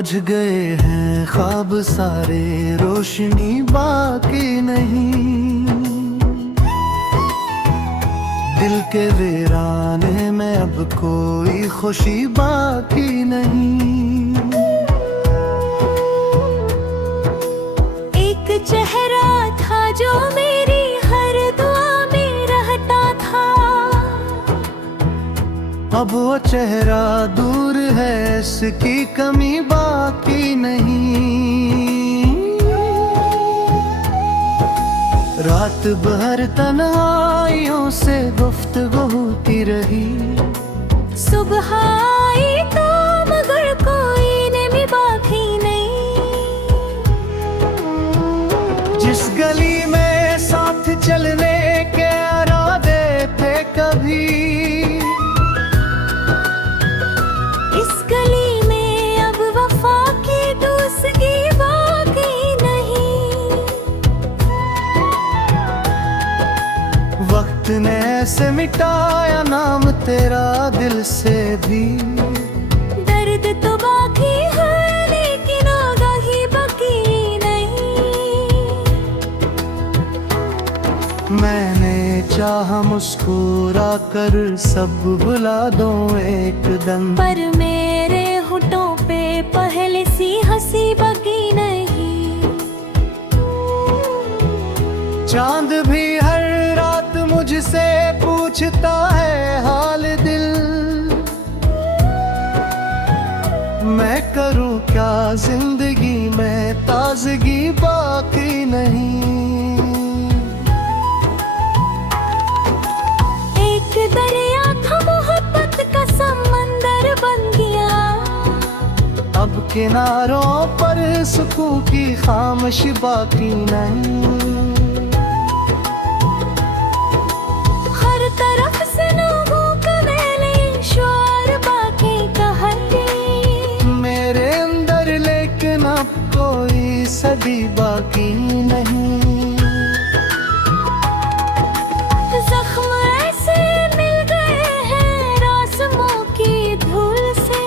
बुझ गए हैं ख्वाब सारे, रोशनी बाकी नहीं। दिल के वीराने में अब कोई खुशी बाकी नहीं। एक चेहरा था जो मेरी हर दुआ में रहता था, अब वो चेहरा दूर है, इसकी कमी बाकी नहीं। रात भर तन्हाइयों से गुफ्तगू होती रही, सुबह आई तो मगर कोई नेमी बाकी नहीं। जिस गली में साथ चलने के इरादे थे कभी, इस गली में अब वफा की दोस्ती बाकी नहीं। वक्त ने ऐसे मिटाया नाम तेरा दिल से भी। दर्द तो बाकी है लेकिन आगाही बाकी नहीं। मैंने चाहा मुस्कुरा कर सब भुला दूं एकदम, पर मेरे होठों पे पहले सी हंसी बाकी नहीं। चांद भी हर रात मुझसे पूछता है हाल दिल, मैं करूं क्या जिंदगी में ताजगी बाकी नहीं। एक दरिया था मोहब्बत का समंदर बन गया, अब किनारों पर सुकून की खामोशी बाकी नहीं। हर तरफ से लोगों का मेले शोर बाकी कहते, मेरे अंदर लेकिन अब कोई सदी बाकी नहीं। जख्म ऐसे मिल गए हैं रास्मों की धूल से,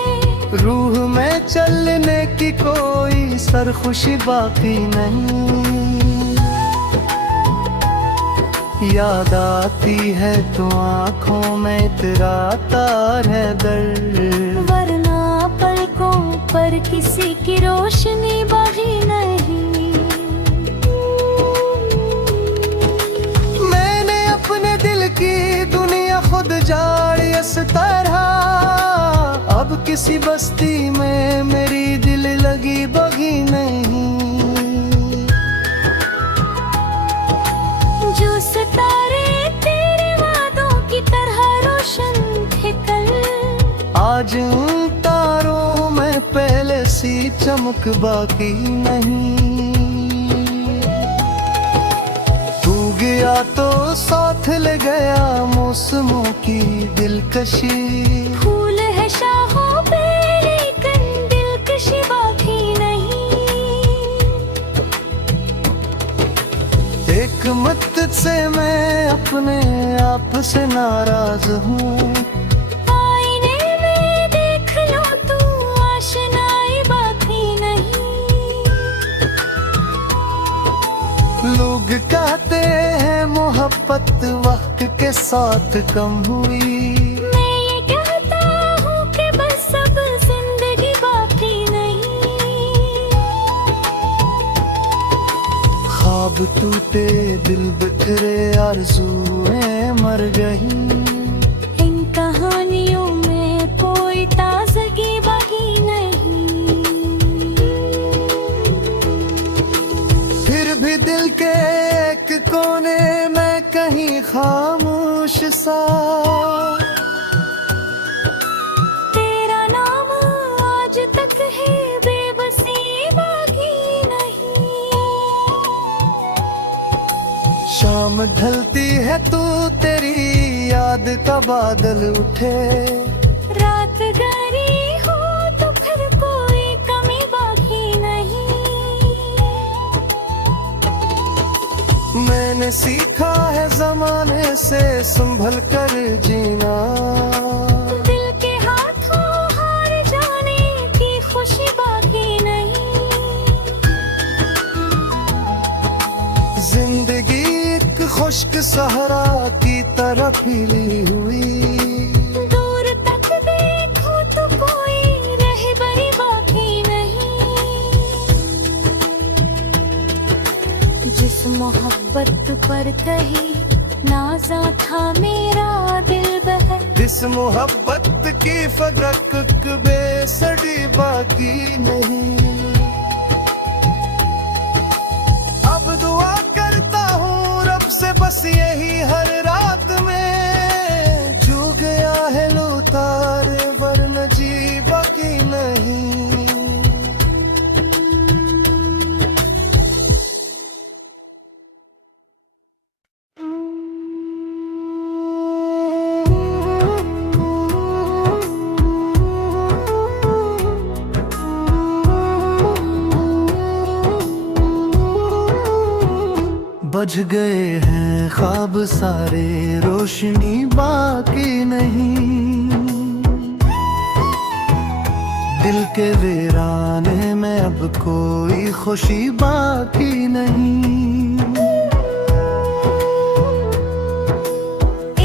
रूह में चलने की कोई सरखुशी बाकी नहीं। याद आती है तो आँखों में इतराता है दर्द, वरना पलकों पर किसी की रोशनी बाकी नहीं। मैंने अपने दिल की दुनिया खुद जाड़ी इस तरह, अब किसी बस्ती में मेरी दिल लगी बगी नहीं। जो सितारे तेरे वादों की तरह रोशन थे कल, आज उन तारों में पहले सी चमक बाकी नहीं। तू गया तो साथ ले गया मौसमों की दिलकशी, फूल है शाहों पे लेकिन दिलकशी बाकी नहीं। एक मुद्दत से मैं अपने आप से नाराज हूँ, आईने में देख लो तू आशनाई बाकी नहीं। लोग कहते हैं मोहब्बत वक्त के साथ कम हुई, मैं ये कहता हूँ कि बस अब जिंदगी बाकी नहीं। ख्वाब टूटे दिल बिखरे आरज़ुएं मर गई, इन कहानियों में कोई ताजगी बाकी नहीं। फिर भी दिल के एक कोने में कहीं खामोश सा, तेरा नाम आज तक है बेबसी बाकी नहीं। शाम ढलती है तू तेरी याद का बादल उठे, रात गहरी हो तो फिर कोई कमी बाकी नहीं। मैंने सीखा है जमाने से संभल कर जीना, दिल के हाथों हार जाने की खुशी बाकी खुश्क सहरा की तरह फैली हुई। दूर तक देखो तो कोई रहबरी बाकी नहीं। जिस मोहब्बत पर कही नाज़ा था मेरा दिल बहर, इस मोहब्बत की फदक बेसड़ी बाकी नहीं। अब दुआ करता हूँ रब से बस यही हर रात में, जो गया है लो तारे वरना जी बाकी नहीं। बज गए हैं ख्वाब सारे, रोशनी बाकी नहीं। दिल के वीराने में अब कोई खुशी बाकी नहीं।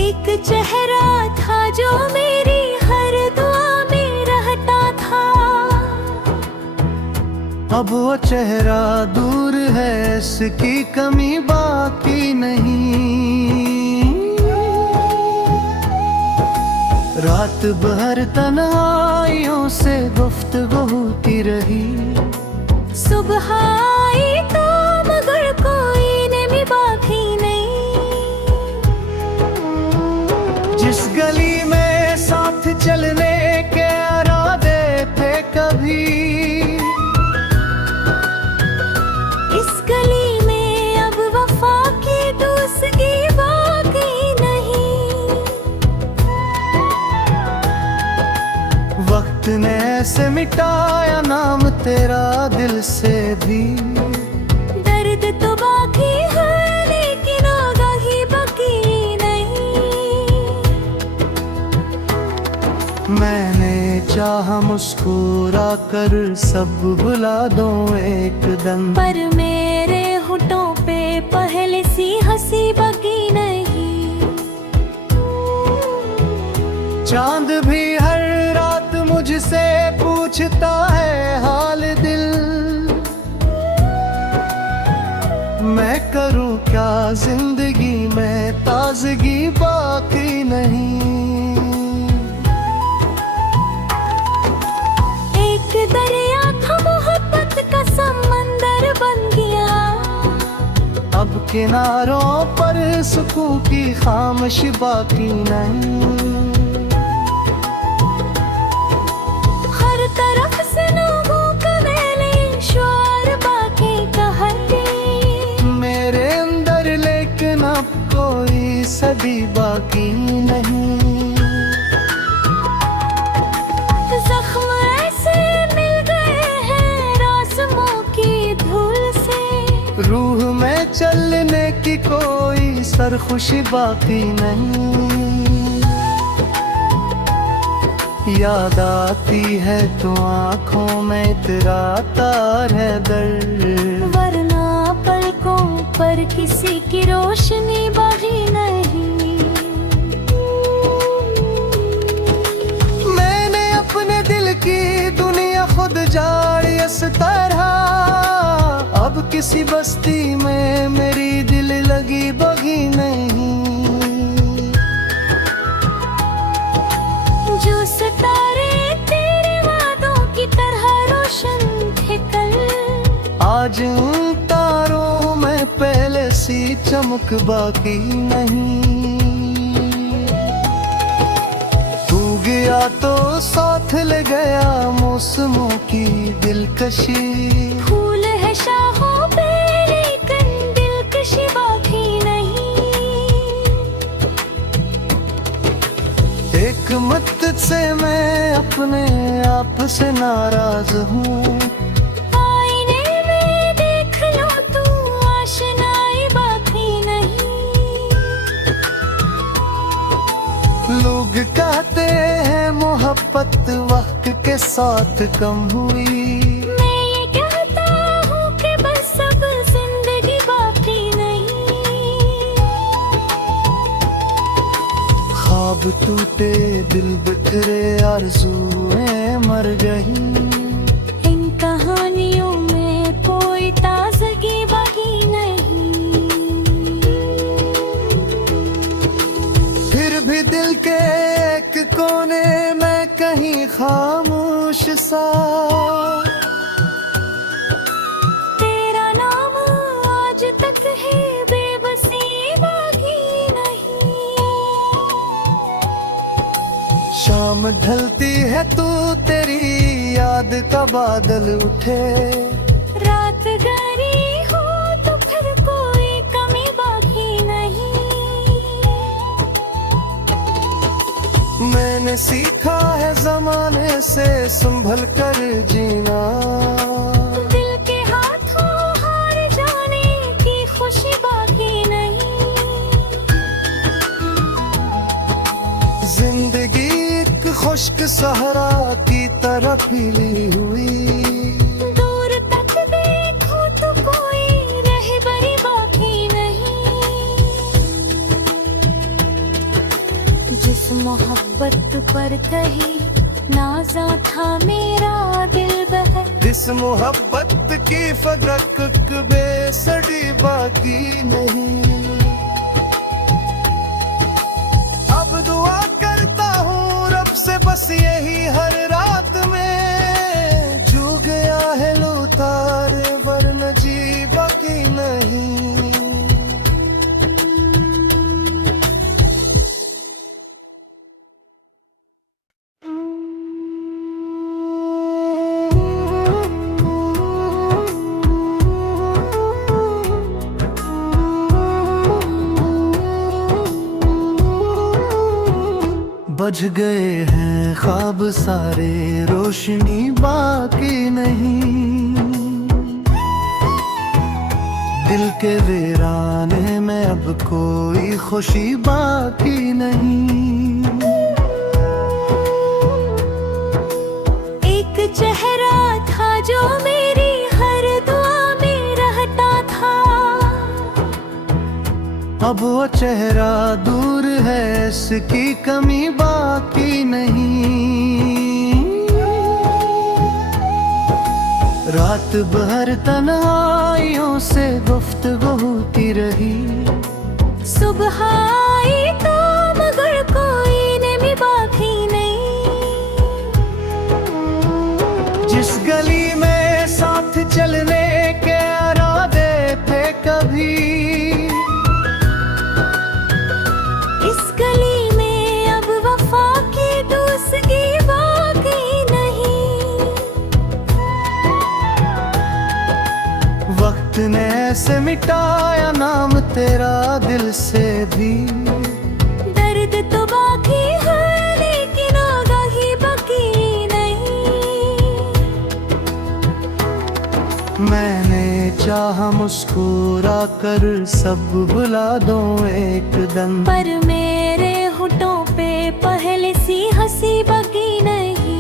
एक चेहरा था जो मेरी हर दुआ में रहता था, अब वो चेहरा दूर है, इसकी कमी बाकी नहीं। रात भर तन्हाइयों से गुफ्तगू होती रही। सुबह आई तो मगर कोई नमी बाकी नहीं। जिस गली में साथ चलने के इरादे थे कभी, इस गली में अब वफा की दोस्ती बाकी नहीं। वक्त ने ऐसे मिटाया नाम तेरा दिल से भी। दर्द तो बाकी है लेकिन आगाही बाकी नहीं। मैंने चाहा मुस्कुरा कर सब भुला दूं एकदम, पर मेरे होठों पे पहले सी हंसी बाकी नहीं। चांद भी हर रात मुझसे पूछता है हाल दिल। मैं करूं क्या जिंदगी में ताजगी बाकी नहीं। एक दरिया था मोहब्बत का समंदर बन गया, अब किनारों पर सुकून की खामोश बाकी नहीं। हर तरफ से लोगों का मेले शोर बाकी कहते, मेरे अंदर लेकिन अब कोई सदी बाकी नहीं। जख्म ऐसे मिल गए हैं रास्मों की धूल से, रूह में चलने की कोई सरखुशी बाकी नहीं। याद आती है तो आँखों में इतराता है दर्द, वरना पलकों पर किसी की रोशनी बाकी नहीं। मैंने अपने दिल की दुनिया खुद जाड़ी इस तरह, अब किसी बस्ती में मेरी दिल लगी बगी नहीं। जो सितारे तेरे वादों की तरह रोशन थे कल, आज उन तारों में पहले सी चमक बाकी नहीं। तू गया तो साथ ले गया मौसमों की दिलकशी। फूल है शाहों पे लेकिन दिलकशी बाकी नहीं। एक मुद्दत से मैं अपने आप से नाराज हूँ। आईने में देख लो तू आशनाई बाकी नहीं। लोग कहते हैं मोहब्बत वक्त के साथ कम हुई। मैं ये कहता हूँ कि बस अब जिंदगी बाकी नहीं। टूटे दिल बिखरे आरज़ुएं मर गई। इन कहानियों में कोई ताज़गी बाकी नहीं। फिर भी दिल के एक कोने में कहीं खामोश सा तेरा नाम आज तक है, बेबसी बाकी नहीं। शाम ढलती है तू तेरी याद का बादल उठे। रात गहरी हो तो फिर कोई कमी बाकी नहीं। मैंने सीखा है जमाने से संभल कर जीना। दिल के हाथों हार जाने की खुशी बाकी नहीं। जिंदगी एक खुश्क सहरा की तरह फैली हुई। दूर तक देखो तो कोई रहबरी बाकी नहीं। जिस मोहब्बत पर कही नाज़ा था मेरा दिल बहर। इस मोहब्बत की फदक बेसड़ी बाकी नहीं। अब दुआ करता हूँ रब से बस यही हर रात में, छू गया है लो तारे वरना जी बाकी नहीं। बज गए हैं ख्वाब सारे, रोशनी बाकी नहीं। दिल के वीराने में अब कोई खुशी बाकी नहीं। एक चेहरा था जो मेरी हर दुआ में रहता था। अब वो चेहरा दूर है, इसकी कमी बाकी नहीं। रात भर तन्हाइयों से गुफ्तगू होती रही। सुबह आई तो मगर कोई नमी बाकी नहीं। जिस गली में साथ चलने के इरादे थे कभी, इस गली में अब वफा की दोस्ती बाकी नहीं। वक्त ने ऐसे मिटाया नाम तेरा दिल से भी। दर्द तो बाकी है लेकिन आगाही बाकी नहीं। मैंने चाहा मुस्कुरा कर सब भुला दूं एकदम, पर मेरे होठों पे पहले सी हंसी बाकी नहीं।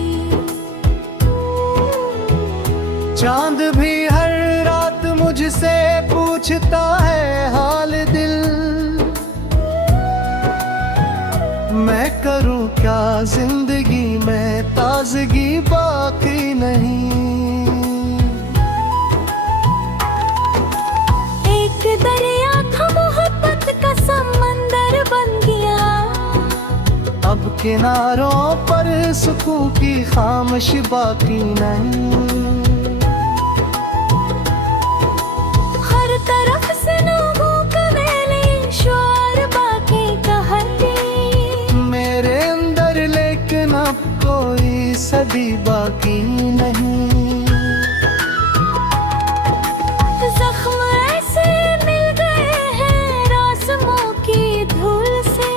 चांद भी हर रात मुझसे पूछता है हाल दिल। मैं करूं क्या जिंदगी में ताजगी बाकी नहीं। एक दरिया था मोहब्बत का समंदर बन गया। अब किनारों पर सुकून की खामोश बाकी नहीं। हर तरफ से लोगों का मेले शोर बाकी कहते। मेरे अंदर लेकिन अब कोई सदी बाकी नहीं। जख्म ऐसे मिल गए हैं रास्मों की धूल से।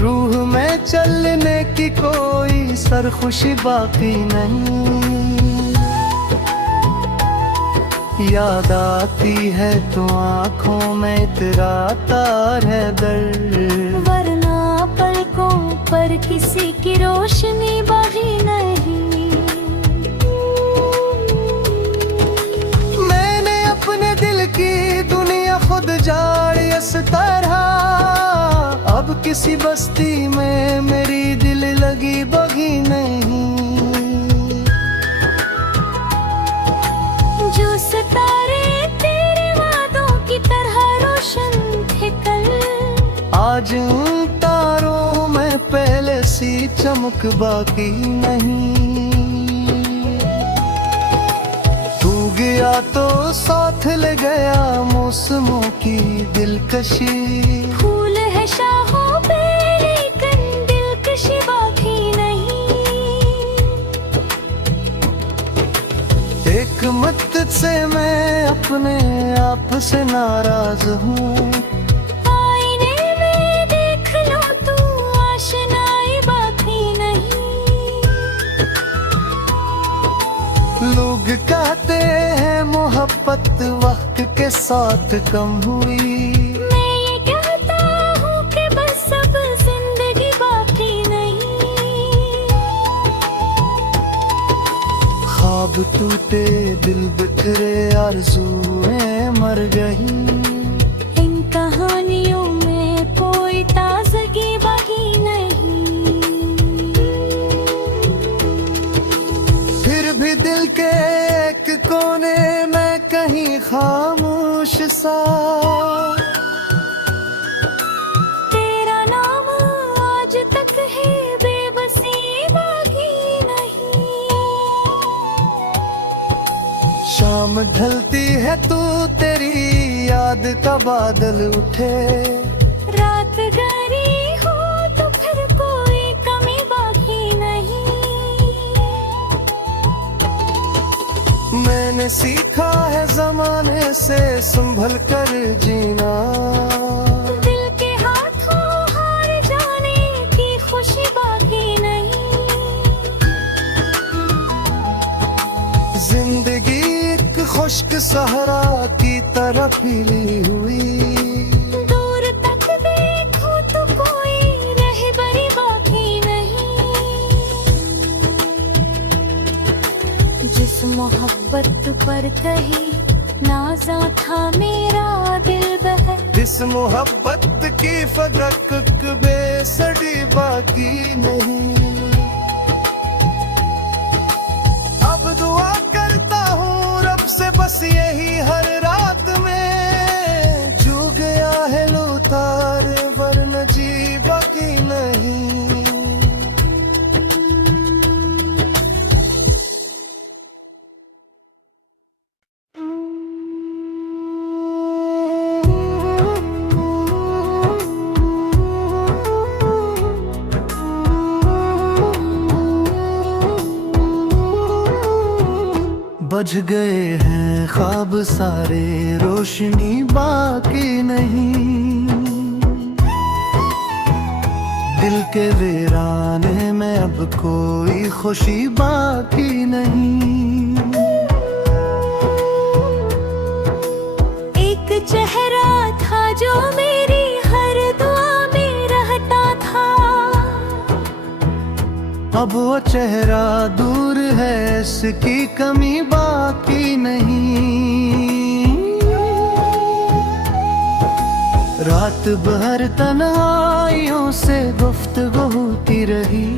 रूह में चलने की कोई सरखुशी बाकी नहीं। याद आती है तो आँखों में इतराता है दर्द, वरना पलकों पर किसी की रोशनी बाकी नहीं। मैंने अपने दिल की दुनिया खुद जाड़ी इस तरह। अब किसी बस्ती में मेरी दिल लगी बगी नहीं। जो सितारे तेरे वादों की तरह रोशन थे कल, आज उन तारों में पहले सी चमक बाकी नहीं। तू गया तो साथ ले गया मौसमों की दिलकशी। फूल है शाहों पे लेकिन दिलकशी बाकी नहीं। एक मत से मैं अपने आप से नाराज हूँ। आईने में देख लो तू आशनाई बाकी नहीं। लोग कहते हैं मोहब्बत वक्त के साथ कम हुई। मैं ये कहता हूँ कि बस अब जिंदगी बाकी नहीं। ख्वाब टूटे दिल बिखरे आरज़ुएं मर गई। इन कहानियों में कोई ताजगी बाकी नहीं। फिर भी दिल के एक कोने में कहीं खामोश सा तेरा नाम आज तक है बेबसी बाकी नहीं। शाम ढलती है तू तेरी याद का बादल उठे। रात गहरी हो तो फिर कोई कमी बाकी नहीं। मैंने सीखा है जमाने से संभल कर जीना। दिल के हाथों हार जाने की खुशी बाकी नहीं। जिंदगी एक खुश्क सहरा की तरह फैली हुई। दूर तक देखो तो कोई रहबरी बाकी नहीं। जिस मोहब्बत पर कही नाज़ा था मेरा दिल बहर, इस मोहब्बत की फदक बेसड़ी बाकी नहीं। अब दुआ करता हूँ रब से बस यही हर रात में, छू गया है लो तारे वरना जी बाकी नहीं। बज गए हैं ख्वाब सारे रोशनी बाकी नहीं। दिल के वीराने में अब कोई खुशी बाकी नहीं। एक चेहरा था जो मेरी हर दुआ में रहता था। अब वो चेहरा दूर है इसकी कमी बाकी नहीं। रात भर तन्हाइयों से गुफ्तगू होती रही।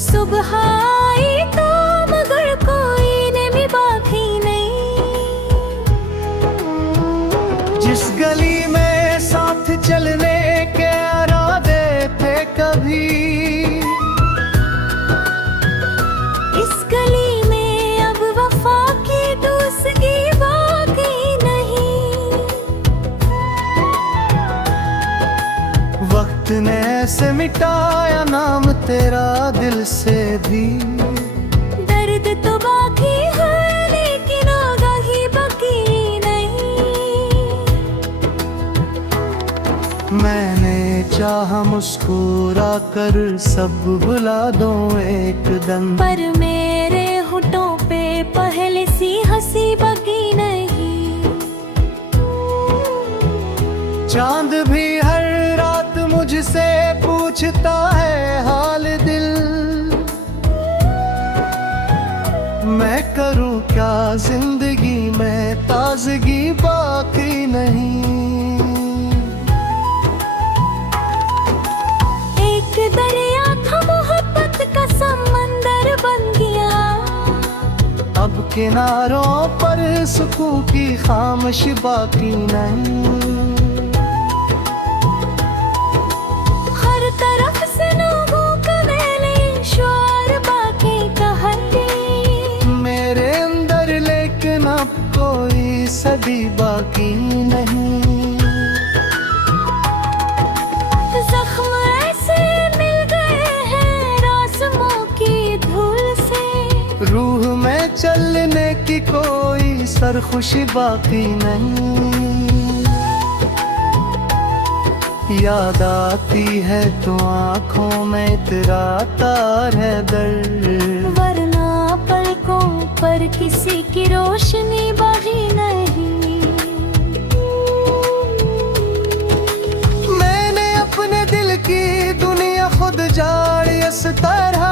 सुबह आई तो मगर कोई नमी बाकी नहीं। जिस गली में साथ चलने के इरादे थे कभी, इस गली में अब वफा की दोस्ती बाकी नहीं। वक्त ने ऐसे मिटाया नाम तेरा दिल से भी। दर्द तो बाकी है लेकिन आगाही बाकी नहीं। मैंने चाहा मुस्कुरा कर सब भुला दूं एकदम, पर मेरे होठों पे पहले सी हंसी बाकी नहीं। चांद भी हर रात मुझसे पूछता है हाल दिल। मैं करूं क्या जिंदगी में ताजगी बाकी नहीं। किनारों पर सुकून की खामोश बाकी नहीं। हर तरफ से लोगों का मेले शोर बाकी कहानी, मेरे अंदर लेकिन अब कोई सदी बाकी नहीं। जख्म ऐसे मिल गए हैं रस्मों की धूल से, रूह में चलने की कोई सरखुशी बाकी नहीं। याद आती है तो आँखों में इतराता है दर्द, वरना पलकों पर किसी की रोशनी बाकी नहीं। मैंने अपने दिल की दुनिया खुद जाड़ी इस तरह,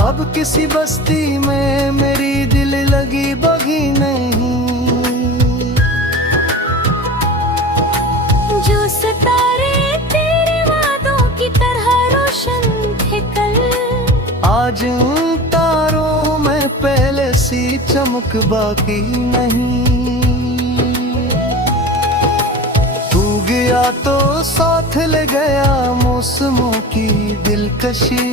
अब किसी बस्ती में मेरी दिल लगी बगी नहीं। जो सितारे तेरे वादों की तरह रोशन थे कल, आज उन तारों में पहले सी चमक बाकी नहीं। तू गया तो साथ ले गया मौसमों की दिलकशी,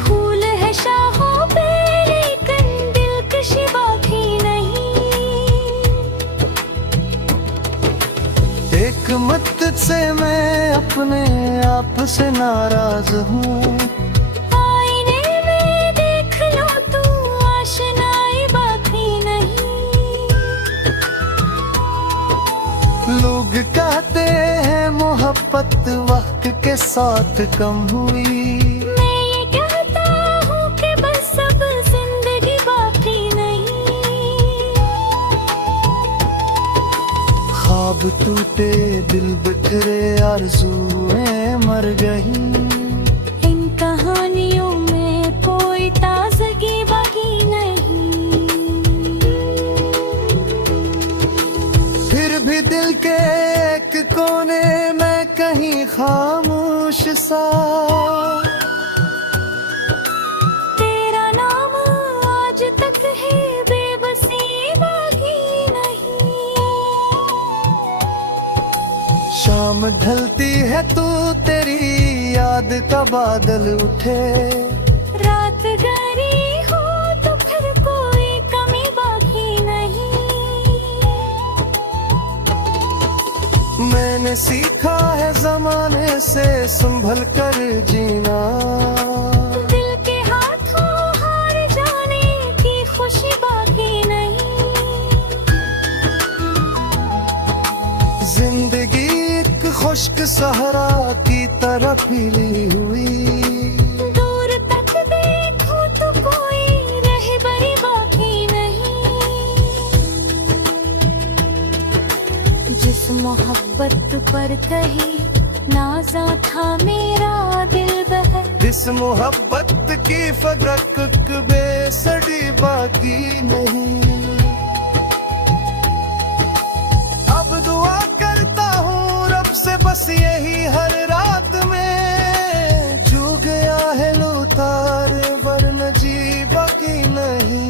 फूल है शाहों पे लेकिन दिलकशी बाकी नहीं। एक मत से मैं अपने आप से नाराज हूँ, आईने में देख लो तू आशनाई बाकी नहीं। लोग कहते हैं मोहब्बत वक्त के साथ कम हुई, मैं ये कहता हूँ कि बस अब जिंदगी बाकी नहीं। ख्वाब टूटे दिल बिखरे आरज़ुएं मर गई, इन कहानियों में कोई ताजगी बाकी नहीं। फिर भी दिल के एक कोने में कहीं खामोश सा तेरा नाम आज तक है बेबसी बाकी नहीं। शाम ढलती है तो तेरी याद का बादल उठे, रात गहरी हो तो फिर कोई कमी बाकी नहीं। मैंने सीखा है जमाने से संभल कर जीना, दिल के हाथों हार जाने की खुशी बाकी नहीं। जिंदगी एक खुश्क सहरा की तरह फैली हुई, दूर तक देखो तो कोई रहबरी बाकी नहीं। जिस मोहब्बत पर कही नाज़ा था मेरा दिल बहर, इस मोहब्बत की फदक बेसड़ी बाकी नहीं। अब दुआ करता हूँ रब से बस यही हर रात में, चू गया है लूतार वरन जी बाकी नहीं।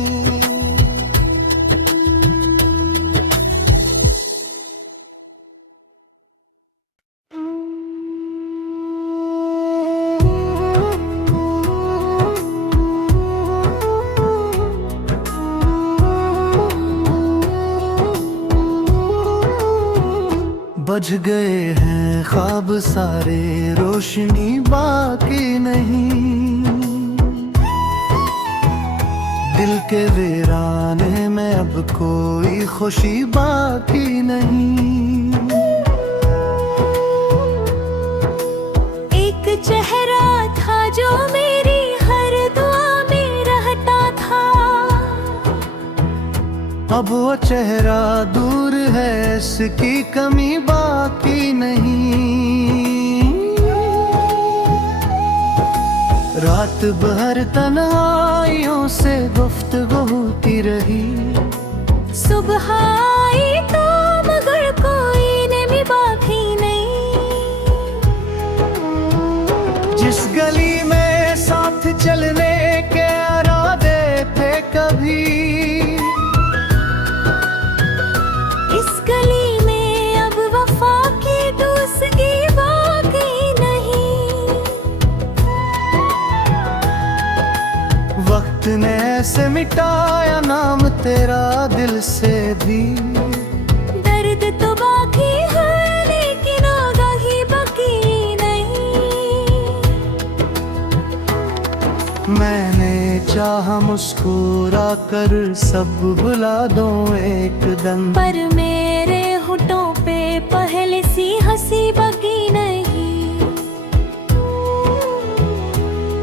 बज गए हैं ख्वाब सारे रोशनी बाकी नहीं, दिल के वीराने में अब कोई खुशी बाकी नहीं। एक चेहरा था जो मेरी हर दुआ में रहता था, अब वो चेहरा दूर है इसकी कमी बाकी नहीं। रात भर तन्हाइयों से गुफ्तगू होती रही, सुबह आई तो मगर कोई नमी बाकी नहीं। जिस गली में साथ चलने के इरादे थे कभी, मिटाया नाम तेरा दिल से भी। दर्द तो बाकी है लेकिन आगाही बाकी नहीं। मैंने चाहा मुस्कुरा कर सब भुला दो एक दम, पर मेरे होठों पे पहले सी हंसी बाकी नहीं।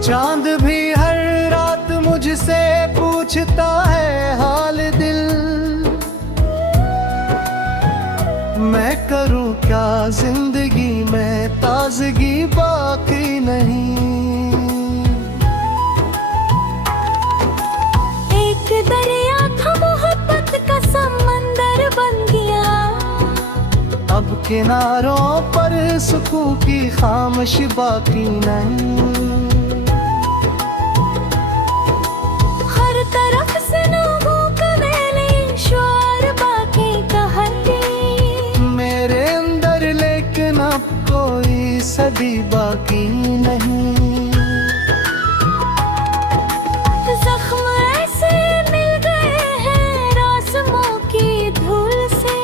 चांद भी हर रात मुझसे पूछता है हाल दिल। मैं करूं क्या जिंदगी में ताजगी बाकी नहीं। एक दरिया था मोहब्बत का समंदर बन गया। अब किनारों पर सुकून की खामोश बाकी नहीं। हर तरफ से लोगों का मेले शोर बाकी कहानी। मेरे अंदर लेकिन अब कोई सदी बाकी नहीं। जख्म ऐसे मिल गए हैं रास्मों की धूल से।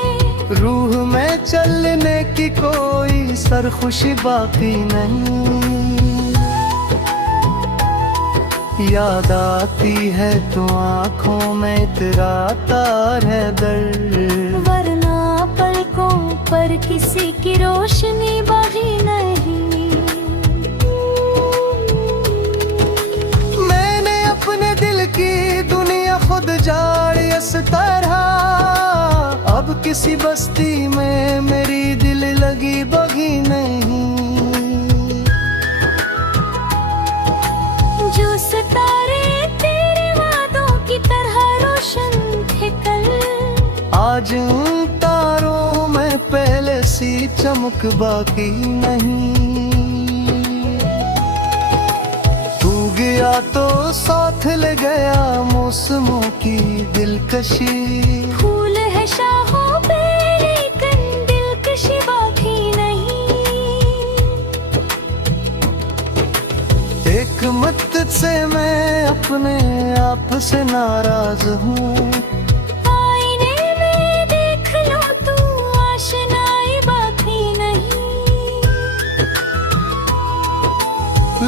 रूह में चलने की कोई सरखुशी बाकी नहीं। याद आती है तो आंखों में इतराता है दर्द, वरना पलकों पर किसी की रोशनी बाकी नहीं। मैंने अपने दिल की दुनिया खुद जाड़ी इस तरह। अब किसी बस्ती में मेरी दिल लगी बगी नहीं। जो सितारे तेरे वादों की तरह रोशन थे कल, आज उन तारों में पहले सी चमक बाकी नहीं। तू गया तो साथ ले गया मौसमों की दिलकशी। फूल है शाहों पे लेकिन दिलकशी बाकी नहीं। एक मदद से मैं अपने आप से नाराज हूँ। आईने में देख लो तू आशनाई बाकी नहीं।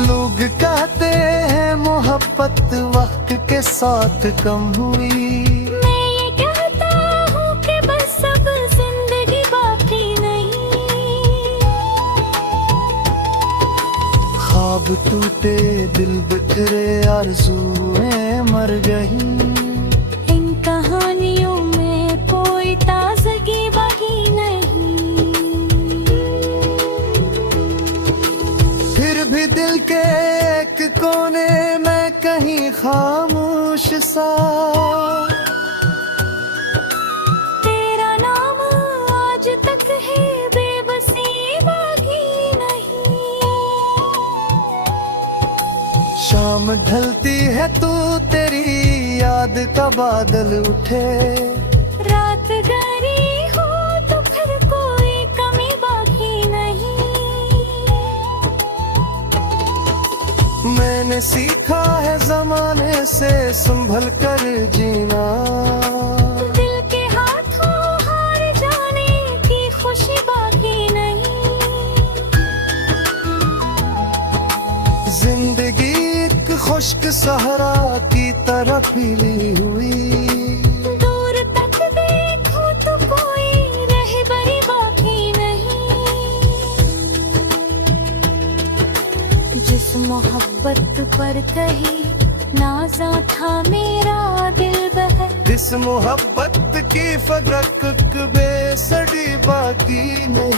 लोग कहते हैं मोहब्बत वक्त के साथ कम हुई। मैं ये कहता हूँ कि बस अब जिंदगी बाकी नहीं। ख्वाब टूटे दिल बिखरे आरज़ुएं मर गई। इन कहानियों में कोई ताजगी बाकी नहीं। फिर भी दिल के एक कोने में कहीं खामोश सा तेरा नाम आज तक है बेबसी बाकी नहीं। शाम ढलती है तो तेरी याद का बादल उठे। रात गहरी हो तो फिर कोई कमी बाकी नहीं। मैंने सीखा है जमाने से संभल कर जीना। दिल के हाथों हार जाने की खुशी बाकी नहीं। जिंदगी एक खुश्क सहरा की तरह फैली हुई। दूर तक देखो तो कोई रहबरी बाकी नहीं। जिस मोहब्बत पर कही नाज़ा था मेरा दिल बहर, इस मोहब्बत की फदक बेसड़ी बाकी नहीं।